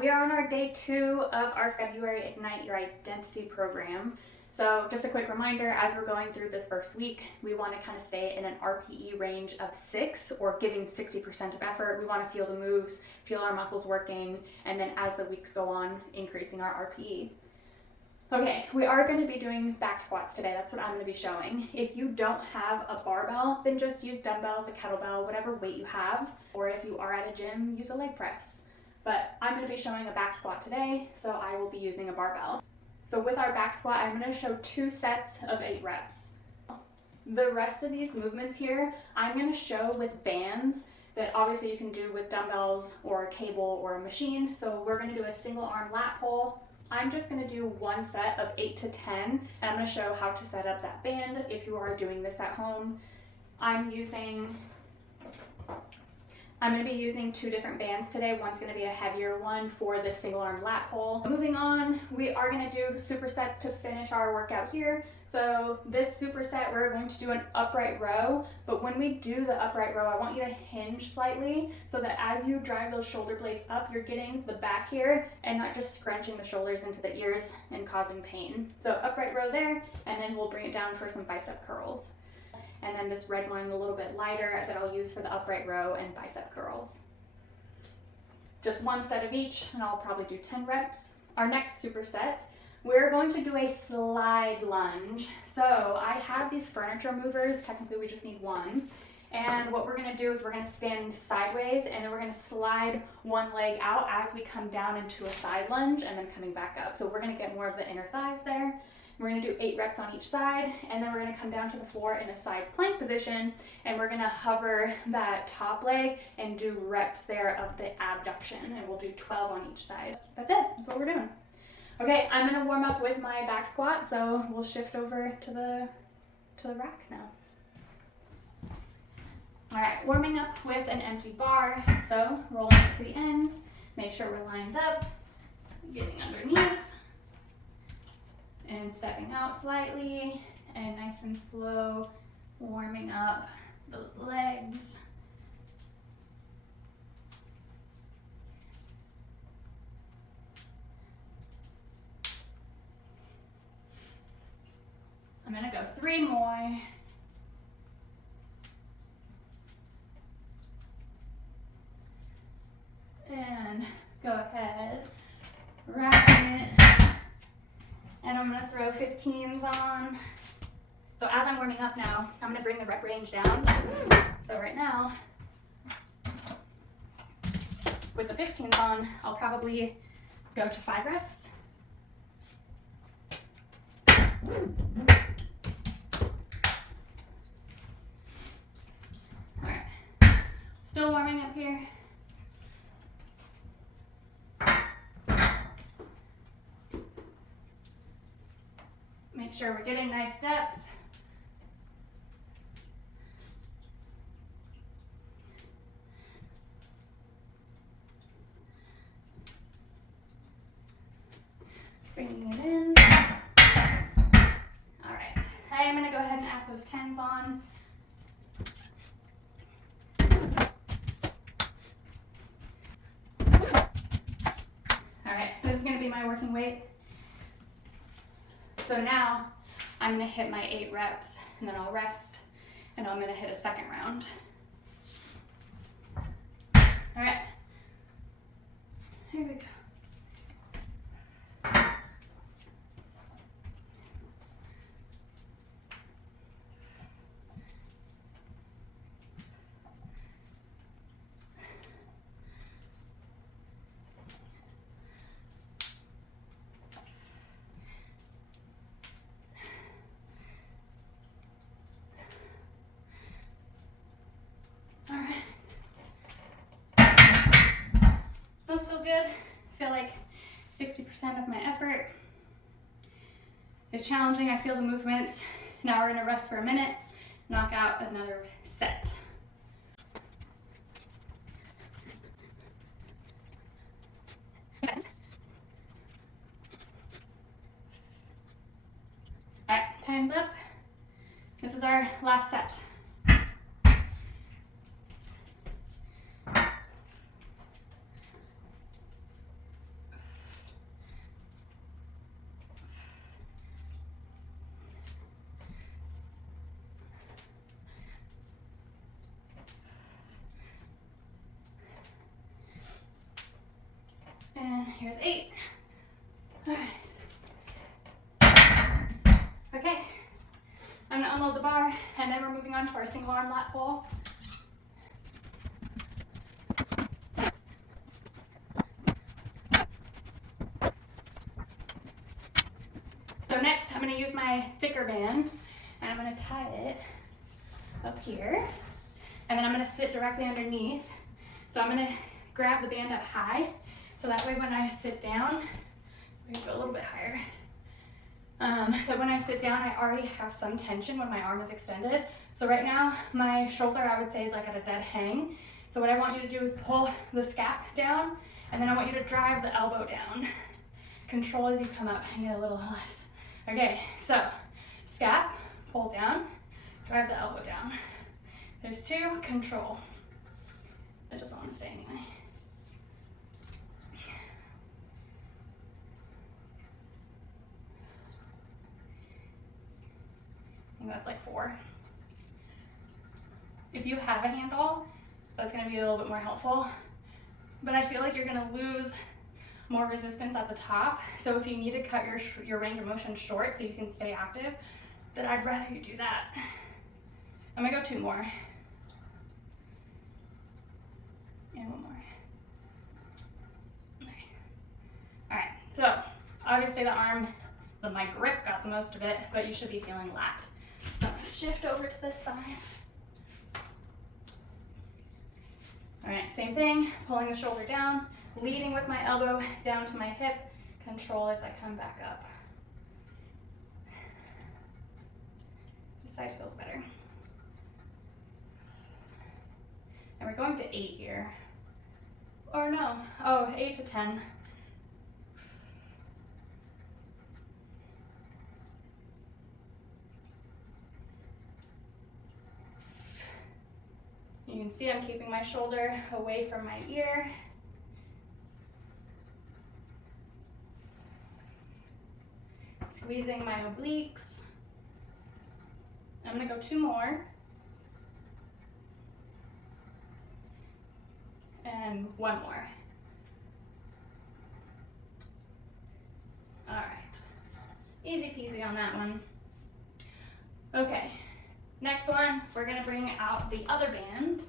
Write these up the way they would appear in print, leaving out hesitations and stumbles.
we are on our day 2 of our February Ignite Your Identity program. So just a quick reminder, as we're going through this first week, we want to kind of stay in an RPE range of 6 or giving 60% of effort. We want to feel the moves, feel our muscles working, and then as the weeks go on, increasing our RPE. Okay, we are going to be doing back squats today. That's what I'm going to be showing. If you don't have a barbell, then just use dumbbells, a kettlebell, whatever weight you have. Or if you are at a gym, use a leg press. But I'm going to be showing a back squat today, so I will be using a barbell. So with our back squat, I'm going to show 2 sets of 8 reps. The rest of these movements here, I'm going to show with bands that obviously you can do with dumbbells or a cable or a machine. So we're going to do a single arm lat pull. I'm just going to do 1 set of 8 to 10, and I'm going to show how to set up that band if you are doing this at home. I'm going to be using 2 different bands today. One's going to be a heavier one for the single arm lat pull. Moving on, we are going to do supersets to finish our workout here. So this superset, we're going to do an upright row, but when we do the upright row, I want you to hinge slightly so that as you drive those shoulder blades up, you're getting the back here and not just scrunching the shoulders into the ears and causing pain. So upright row there, and then we'll bring it down for some bicep curls. And then this red one a little bit lighter that I'll use for the upright row and bicep curls. Just 1 set of each, and I'll probably do 10 reps. Our next superset, we're going to do a slide lunge. So I have these furniture movers, technically we just need 1. And what we're gonna do is we're gonna stand sideways and then we're gonna slide 1 leg out as we come down into a side lunge and then coming back up. So we're gonna get more of the inner thighs there. We're going to do 8 reps on each side, and then we're going to come down to the floor in a side plank position, and we're going to hover that top leg and do reps there of the abduction, and we'll do 12 on each side. That's it. That's what we're doing. Okay, I'm going to warm up with my back squat, so we'll shift over to the rack now. All right, warming up with an empty bar, so rolling up to the end, make sure we're lined up, getting underneath, and stepping out slightly, and nice and slow, warming up those legs. I'm gonna go 3 more. And go ahead, wrapping it. And I'm going to throw 15s on. So as I'm warming up now, I'm going to bring the rep range down. So right now, with the 15s on, I'll probably go to 5 reps. All right, still warming up here. Make sure we're getting nice depth. Bringing it in. All right, I'm gonna go ahead and add those 10s on. All right, this is gonna be my working weight. So now I'm going to hit my 8 reps and then I'll rest and I'm going to hit a second round. All right, here we go. Good. I feel like 60% of my effort is challenging. I feel the movements. Now we're going to rest for a minute, knock out another set. All right, time's up. This is our last set. here's 8. All right. Okay, I'm gonna unload the bar, and then we're moving on to our single arm lat pull. So next, I'm gonna use my thicker band, and I'm gonna tie it up here, and then I'm gonna sit directly underneath. So I'm gonna grab the band up high, so that way when I sit down, I'm gonna go a little bit higher. That when I sit down, I already have some tension when my arm is extended. So right now, my shoulder, I would say, is like at a dead hang. So what I want you to do is pull the scap down, and then I want you to drive the elbow down. Control as you come up and get a little less. Okay, so scap, pull down, drive the elbow down. There's 2, control. It doesn't want to stay anyway. I think that's like 4. If you have a handle, that's going to be a little bit more helpful. But I feel like you're going to lose more resistance at the top. So if you need to cut your range of motion short so you can stay active, then I'd rather you do that. I'm going to go 2 more. And 1 more. Okay. All right, so obviously my grip got the most of it, but you should be feeling lacked. So let's shift over to this side. All right, same thing, pulling the shoulder down, leading with my elbow down to my hip, control as I come back up. This side feels better. And we're going to 8 here. Or no, 8 to 10. You can see I'm keeping my shoulder away from my ear. Squeezing my obliques. I'm gonna go 2 more. And 1 more. All right, easy peasy on that one. Okay, next one, we're gonna bring out the other band.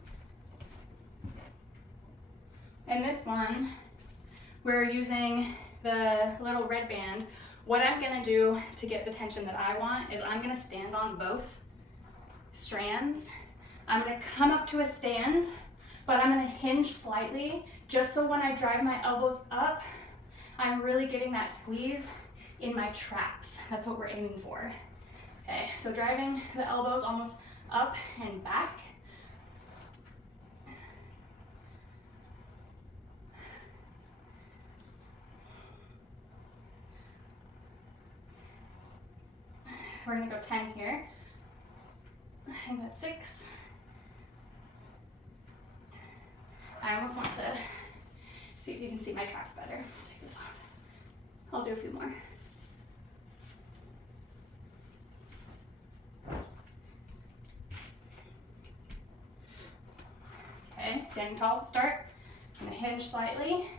And this one, we're using the little red band. What I'm gonna do to get the tension that I want is I'm gonna stand on both strands. I'm gonna come up to a stand, but I'm gonna hinge slightly just so when I drive my elbows up, I'm really getting that squeeze in my traps. That's what we're aiming for. Okay, so driving the elbows almost up and back. We're gonna go 10 here. I think that's 6. I almost want to see if you can see my traps better. Take this off. I'll do a few more. Okay, standing tall to start. I'm gonna hinge slightly.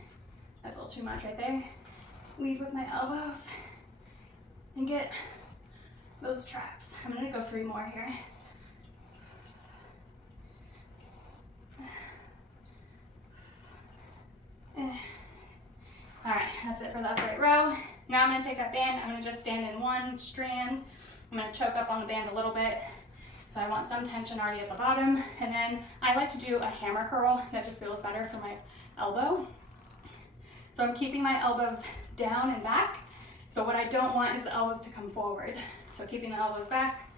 That's a little too much right there. Lead with my elbows and get those traps. I'm gonna go 3 more here. All right, that's it for the upright row. Now I'm gonna take that band, I'm gonna just stand in one strand. I'm gonna choke up on the band a little bit. So I want some tension already at the bottom. And then I like to do a hammer curl. That just feels better for my elbow. So I'm keeping my elbows down and back. So what I don't want is the elbows to come forward. So keeping the elbows back.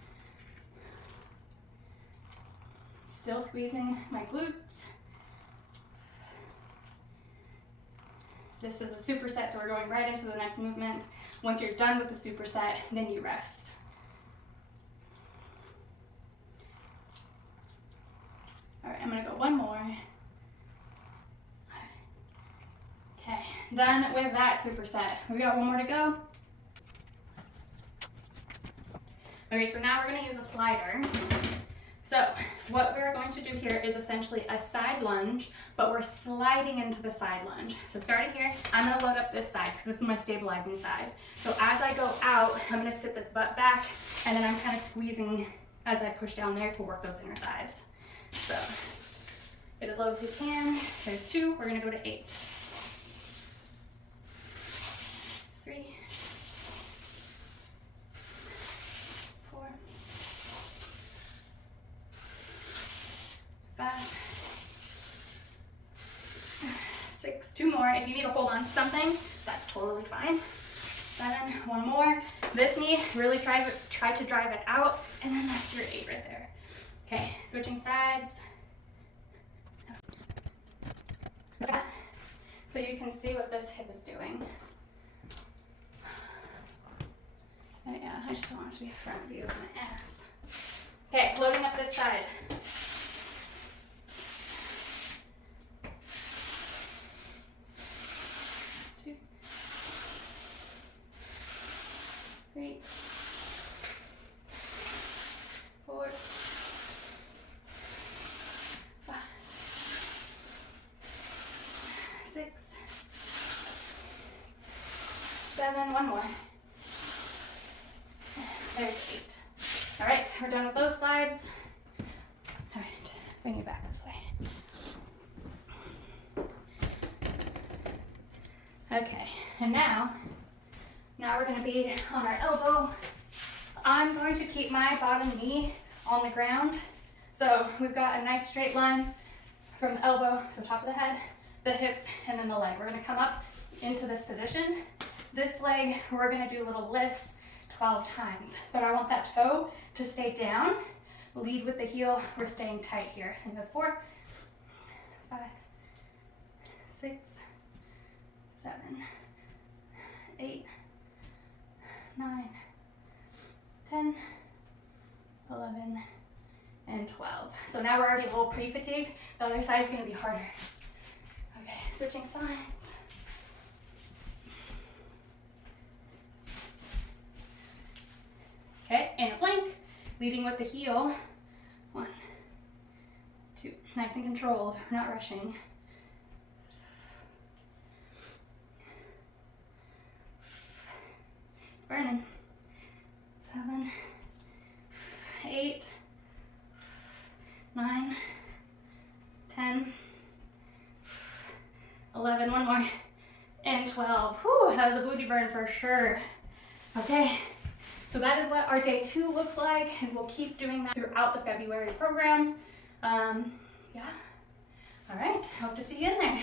Still squeezing my glutes. This is a superset, so we're going right into the next movement. Once you're done with the superset, then you rest. All right, I'm gonna go 1 more. Okay, done with that superset. We got 1 more to go. Okay, so now we're gonna use a slider. So what we're going to do here is essentially a side lunge, but we're sliding into the side lunge. So starting here, I'm gonna load up this side because this is my stabilizing side. So as I go out, I'm gonna sit this butt back, and then I'm kind of squeezing as I push down there to work those inner thighs. So get as low as you can. There's 2, we're gonna go to 8. 3, 4, 5, 6, 2 more. If you need to hold on to something, that's totally fine. 7, 1 more. This knee, really try to drive it out, and then that's your 8 right there. Okay, switching sides. So you can see what this hip is doing. And yeah, I just don't want it to be a front view of my ass. Okay, loading up this side. 2, 3, 4, 5, 6, 7, 1 more. There's 8. All right, we're done with those slides. All right, bring it back this way. Okay, and now we're gonna be on our elbow. I'm going to keep my bottom knee on the ground. So we've got a nice straight line from the elbow, so top of the head, the hips, and then the leg. We're gonna come up into this position. This leg, we're gonna do little lifts 12 times, but I want that toe to stay down. Lead with the heel. We're staying tight here. And that's 4, 5, 6, 7, 8, 9, 10, 11, and 12. So now we're already a little pre-fatigued. The other side is going to be harder. Okay, switching sides. Okay, and a plank, leading with the heel. 1, 2, nice and controlled, we're not rushing. Burning. 7, 8, 9, 10, 11, 1 more, and 12. Whew, that was a booty burn for sure. Okay. So that is what our day 2 looks like, and we'll keep doing that throughout the February program. Yeah. All right, hope to see you in there.